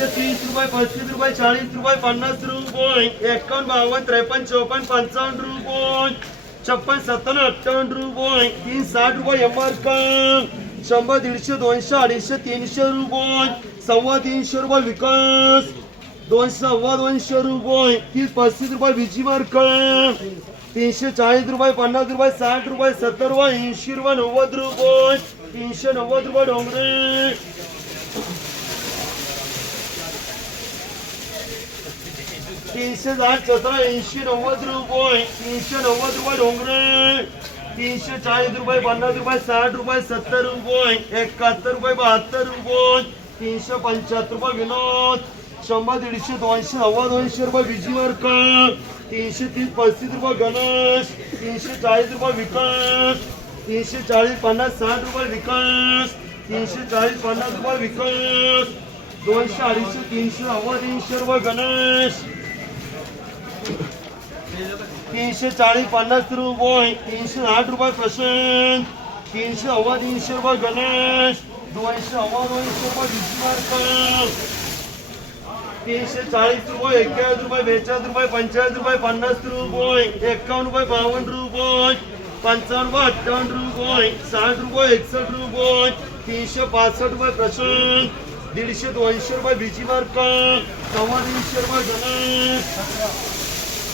एकशे तीस रुपये पस्तीस रुपये चाळीस रुपये पन्नास रुपये एकावन्न बावन्न त्रेपन्न चौपन्न पंचावन्न रुपये छप्पन सत्तावन्न अठ्ठावन्न रुपये तीन साठ रुपये एम आर शंभर दीडशे दोनशे अडीचशे तीनशे रुपये सव्वा तीनशे रुपये विकास दोनशे सव्वा दोनशे रुपये तीस पस्तीस रुपये विजी मार्क तीनशे चाळीस रुपये पन्नास रुपये साठ रुपये सत्तर रुपये ऐंशी रुपये नव्वद रुपये तीनशे नव्वद रुपये डोंगरे तीनशे साठ सतरा ऐंशी नव्वद रुपये. तीनशे नव्वद रुपये डोंगरे. तीनशे चाळीस रुपये पन्नास रुपये साठ रुपये सत्तर रुपये एकाहत्तर रुपये बहात्तर रुपये. तीनशे पंच्याहत्तर रुपये विनोद. शंभर दीडशे दोनशे नव्वद दोनशे रुपये बिजी तीनशे तीस पस्तीस रुपये गणेश. तीनशे चाळीस रुपये विकास. तीनशे चाळीस पन्नास साठ रुपये विकास. तीनशे चाळीस पन्नास रुपये विकास. दोनशे अडीचशे तीनशे नव्वद तीनशे रुपये गणेश. तीनशे चाळीस पन्नास रुपये तीनशे साठ रुपये प्रशांत तीनशे सव्वा तीनशे रुपये गणेश दोनशे सव्वा दोनशे रुपये बिस्मार्क तीनशे चाळीस रुपये एक्केचाळीस रुपये बेचाळीस रुपये पंचेचाळीस रुपये पन्नास रुपये एकावन्न रुपये बावन्न रुपये पंचावन्न रुपये अठ्ठावन्न रुपये साठ रुपये एकसष्ट रुपये तीनशे पासष्ट रुपये प्रशांत दीडशे दोनशे रुपये बीजी मार्क सव्वा तीनशे रुपये गणेश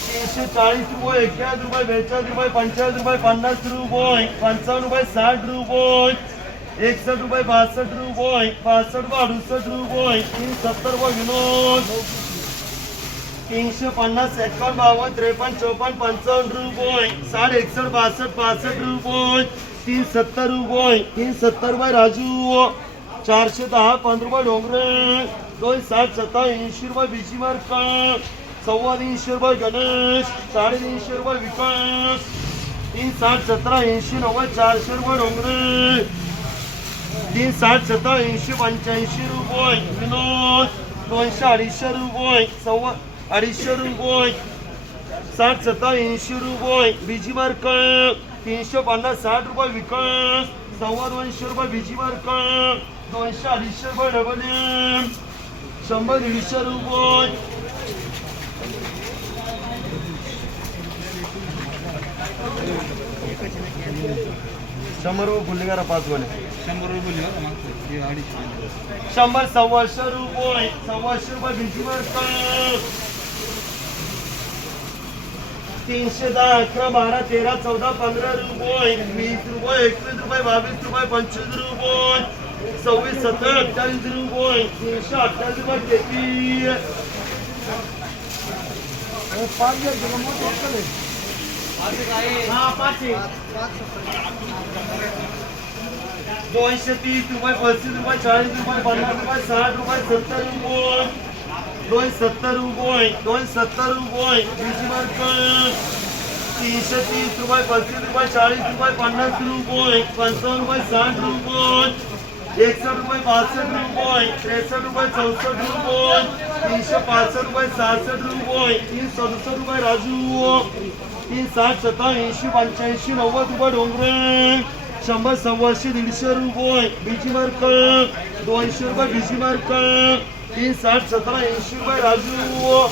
तीनशे चाळीस रुपये एक्क्याऐंशी रुपये बेचाळीस रुपये पंचेचाळीस रुपये पन्नास रुपये पंचावन्न रुपये साठ रुपये एकसष्ट रुपये बासष्ट रुपये पासष्ट रुपये अडुसष्ट रुपये तीन सत्तर रुपये विनोद. तीनशे पन्नास एक्कावन्न बावन्न त्रेपन्न चौपन्न पंचावन्न रुपये साठ एकसष्ट बासष्ट पासष्ट रुपये तीन सत्तर रुपये तीन सत्तर रुपये राजू. चारशे दहा पंधरा रुपये डोंगरे. दोन साठ सत्ता ऐंशी रुपये बीजी मार्क सव्वा तीनशे रुपये गणेश साडेतीनशे रुपये विकास तीन साठ सतरा ऐंशी नव्वद चारशे रुपये डोंगरे तीन साठ सतरा ऐंशी पंच्याऐंशी रुपये विनोद दोनशे अडीचशे रुपये सव्वा अडीचशे रुपये साठ सतरा ऐंशी रुपये बीजी मार्क तीनशे पन्नास साठ रुपये विकास सव्वा दोनशे रुपये बीजी मार्क दोनशे अडीचशे रुपये डबल शंभर दीडशे रुपये शंभर रुपये फुल्ली करा पाच वाले शंभर रुपये बोलले अडीचशे शंभर सव्वाशे रुपये सव्वाशे रुपये भिंती मार्क तीनशे दहा अकरा बारा तेरा चौदा पंधरा रुपये वीस रुपये एकवीस रुपये बावीस रुपये पंचवीस रुपये सव्वीस सत्तर अठ्ठावीस रुपये तीनशे अठ्ठावीस रुपये तेहतीस. हा पाचशे दोनशे तीस रुपये पस्तीस रुपये चाळीस रुपये पन्नास रुपये साठ रुपये सत्तर रुपये दोन सत्तर रुपये दोन सत्तर रुपये तीनशे तीस रुपये पस्तीस रुपये चाळीस रुपये पन्नास रुपये पंचावन्न रुपये साठ रुपये एकसष्ट रुपये बासष्ट रुपये त्रेसष्ट रुपये चौसष्ट रुपये तीनशे पासष्ट रुपये सहासष्ट रुपये तीन सदुसष्ट रुपये राजू. तीन साठ सत्ता ऐंशी पंच्याऐंशी नव्वद रुपये डोंगरे. शंभर सव्वाशे दीडशे रुपये बीजी मार्क. दोनशे रुपये बीजी मार्क. तीन साठ सतरा ऐंशी रुपये राजू.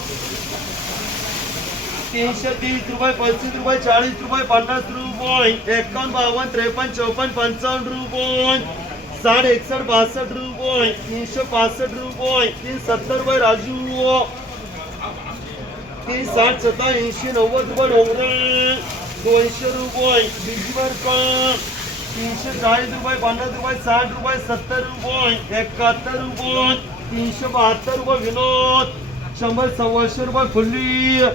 तीनशे तीस रुपये पस्तीस रुपये चाळीस रुपये पन्नास रुपये. एकावन्न बावन्न त्रेपन्न चौपन्न पंचावन्न रुपये. साठ एकसष्ट बासष्ट रुपये तीनशे पासष्ट रुपये तीन सत्तर रुपये राजू तीन साठ सत्ता ऐंशी नव्वद रुपये डोंगरे दोनशे रुपये बीजी मार्क तीनशे चाळीस रुपये पन्नास रुपये साठ रुपये सत्तर रुपये एकाहत्तर रुपये तीनशे बहात्तर रुपये विनोद शंभर सव्वाशे रुपये फुल्ली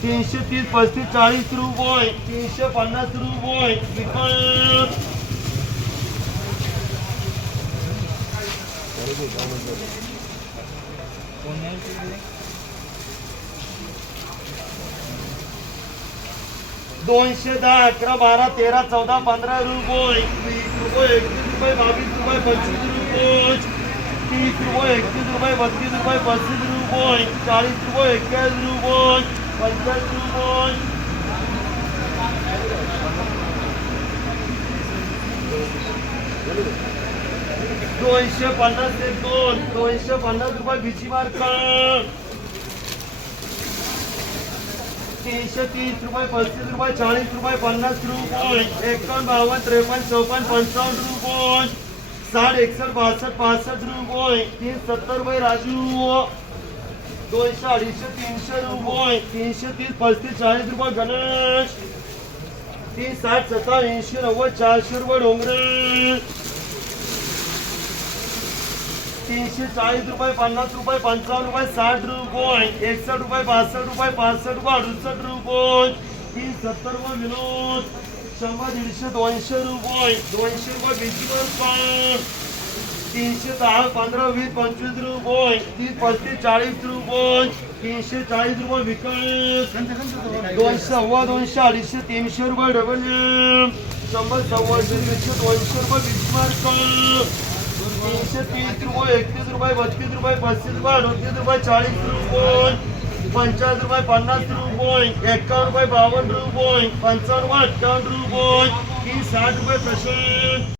तीनशे तीस पस्तीस चाळीस रुपये तीनशे पन्नास रुपये विकत दोनशे दहा अकरा बारा तेरा चौदा पंधरा रुपये. वीस रुपये एकतीस रुपये बावीस रुपये पंचवीस रुपये. तीस रुपये एकतीस रुपये बत्तीस रुपये पस्तीस रुपये. चाळीस रुपये एक्केचाळीस रुपये. पंचाळीस रुपये. दोनशे पन्नास ते दोन. दोनशे पन्नास रुपये बिची मार्क तीनशे तीस रुपये पस्तीस रुपये चाळीस रुपये पन्नास रुपये. एकावन्न बावन्न त्रेपन्न चौपन्न पंचावन्न रुपये. साठ एकसष्ट बासष्ट पासष्ट रुपये. तीन सत्तर रुपये राजू. दोनशे अडीचशे तीनशे रुपये. तीनशे तीस पस्तीस चाळीस रुपये गणेश. तीन साठ सत्तर ऐंशी नव्वद चारशे रुपये डोंगरे. तीनशे चाळीस रुपये पन्नास रुपये पंचावन्न रुपये साठ रुपये एकसष्ट रुपये बासष्ट रुपये पासष्ट रुपये अडुसष्ट रुपये. तीन सत्तर रुपये विनोद. शंभर दीडशे दोनशे रुपये. दोनशे रुपये बिजली तीनशे दहा पंधरा वीस पंचवीस रुपये. तीस पस्तीस चाळीस रुपये. तीनशे चाळीस रुपये विकस दोनशे सव्वा दोनशे अडीचशे तीनशे रुपये डबल. शंभर सव्वाशे दीडशे दोनशे रुपये बिस्मार्क तीनशे तीस रुपये एकतीस रुपये बत्तीस रुपये पस्तीस रुपये अडतीस रुपये चाळीस रुपये पंचाळीस रुपये पन्नास रुपये एकावन्न रुपये बावन्न रुपये पंचावन्न रुपये अठ्ठावन्न रुपये तीन साठ रुपये तसे.